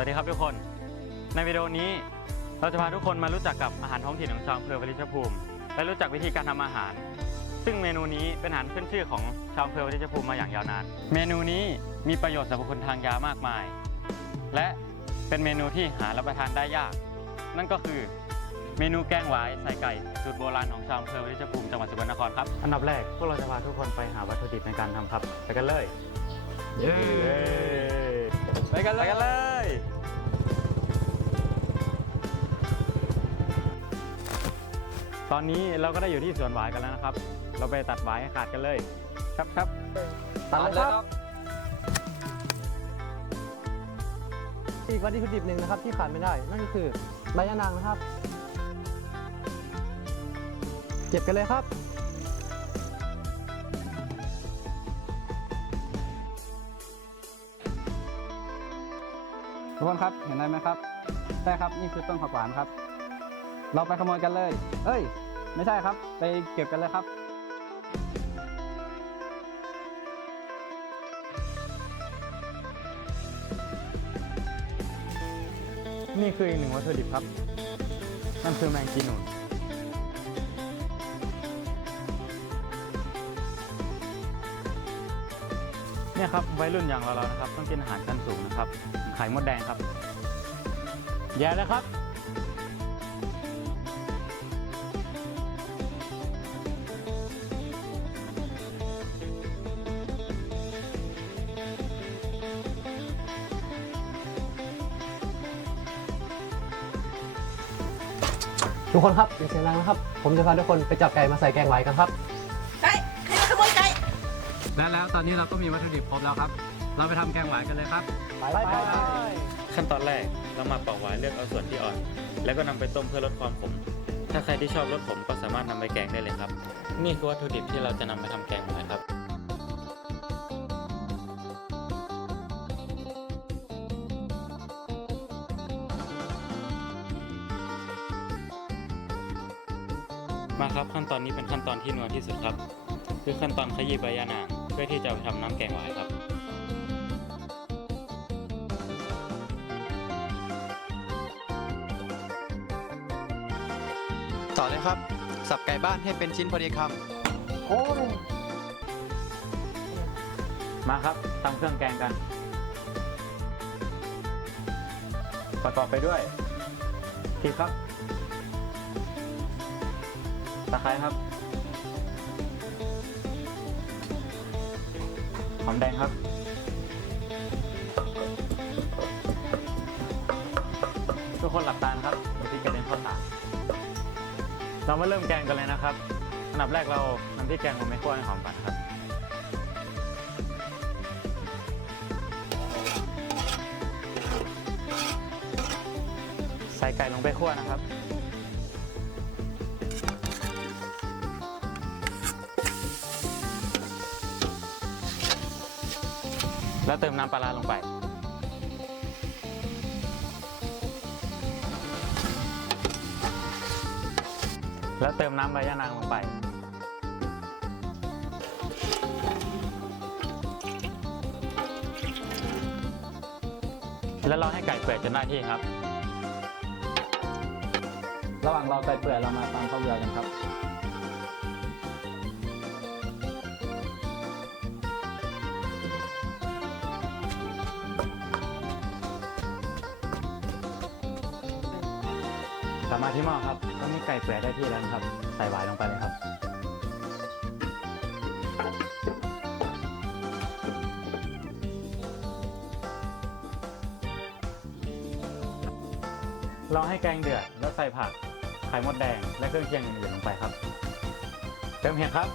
วัสดีครับทุกคน ในวิดีโอนี้เราจะพาทุกคนมารู้จักกับอาหารท้องถิ่นของชาวอำเภอวลิชภูมิ และรู้จักวิธีการทำอาหาร ซึ่งเมนูนี้เป็นอาหารขึ้นชื่อของชาวอำเภอวลิชภูมิมาอย่างยาวนาน เมนูนี้มีประโยชน์สรรพคุณทางยามากมาย และเป็นเมนูที่หารับประทานได้ยาก นั่นก็คือเมนูแกงหวายใส่ไก่สูตรโบราณของชาวอำเภอวลิชภูมิจังหวัดสกลนครครับอันดับแรกพวกเราจะพาทุกคนไปหาวัตถุดิบในการทำครับไปกันเลย เย้ไปกันเลย ตอนนี้เราก็ได้อยู่ที่สวนหวายกันแล้วนะครับ เราไปตัดหวายให้ขาดกันเลย ครับครับตัดเลยครับ อีกวัตถุดิบหนึ่งนะครับที่ขาดไม่ได้ นั่นก็คือใบยะนางนะครับ เก็บกันเลยครับทุกคนครับเห็นได้ไหมครับใช่ครับนี่คือต้นผักหวานครับ เราไปขโมยกันเลย เอ้ย ไม่ใช่ครับ ไปเก็บกันเลยครับนี่คืออีกหนึ่งวัตถุดิบครับ นั่นคือแมงจีนูน เนี่ยครับวัยรุ่นอย่างเราๆนะครับ ต้องกินอาหารชั้นสูงนะครับ ไข่มดแดงครับ แย่แล้วครับ ทุกคนครับอย่าเสียงดังนะครับ ผมจะพาทุกคนไปจับไก่มาใส่แกงไหวกันครับไก่ใครมาขโมยไก่และแล้วตอนนี้เราก็มีวัตถุดิบครบแล้วครับ เราไปทำแกงหวานกันเลยครับ ไปไปไปขั้นตอนแรกเรามาปอกหวายเลือกเอาส่วนที่อ่อน แล้วก็นำไปต้มเพื่อลดความขม ถ้าใครที่ชอบรสขมก็สามารถนำไปแกงได้เลยครับ นี่คือวัตถุดิบที่เราจะนำไปทำแกงหวายครับ มาครับขั้นตอนนี้เป็นขั้นตอนที่นัวที่สุดครับ คือขั้นตอนขยี้ใบยะนางเพื่อที่จะเอาไปทำน้ำแกงหวายครับต่อเลยครับ สับไก่บ้านให้เป็นชิ้นพอดีคโอ้ยมาครับตำเครื่องแกงกัน ประกอบไปด้วยพริกครับ ตะไคร้ครับ หอมแดงครับทุกคนหลับตานะครับเดี๋ยวพริกกระเด็นเข้าตาเรามาเริ่มแกงกันเลยนะครับ อันดับแรกเรานำพริกแกงลงไปคั่วให้หอมก่อนครับ ใส่ไก่ลงไปคั่วนะครับ แล้วเติมน้ำปลาร้าลงไป แล้วเติมน้ำใบยะนางลงไป แล้วเราให้ไก่เปื่อยจนได้ที่ครับ ระหว่างเราไก่เปื่อยเรามาตำข้าวเบื่อกันครับ กลับมาที่หม้อครับตอนนี้ไก่เปื่อยได้ที่แล้วครับ ใส่หวายลงไปเลยครับ เราให้แกงเดือดแล้วใส่ผัก ไข่มดแดง และเครื่องเคียงอื่นๆลงไปครับเติมเห็ดครับ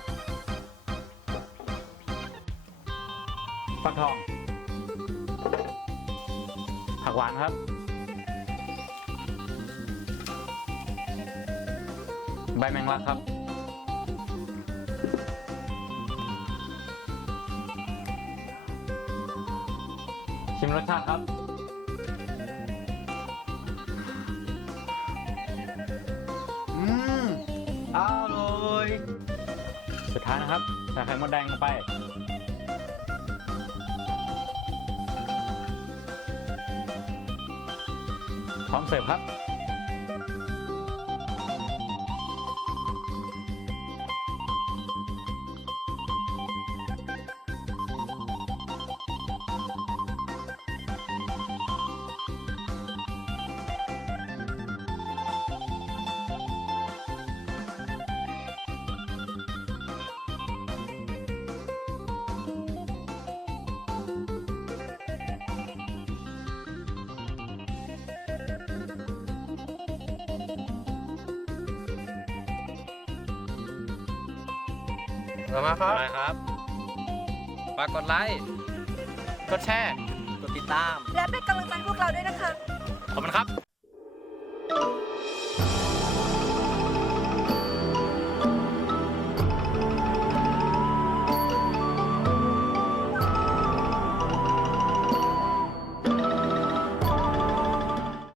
ฟักทองผักหวานครับ ใบแมงลักครับ ชิมรสชาติครับำอืมอร่อย สุดท้ายนะครับ ใส่ไข่มดแดงลงไปอร้อมเสิร์ฟครับ ต่อมาครับครับฝากกดไลค์ กดแชร์ กดติดตาม และเป็นกำลังใจให้พวกเราด้วยนะคะ ขอบคุณครับ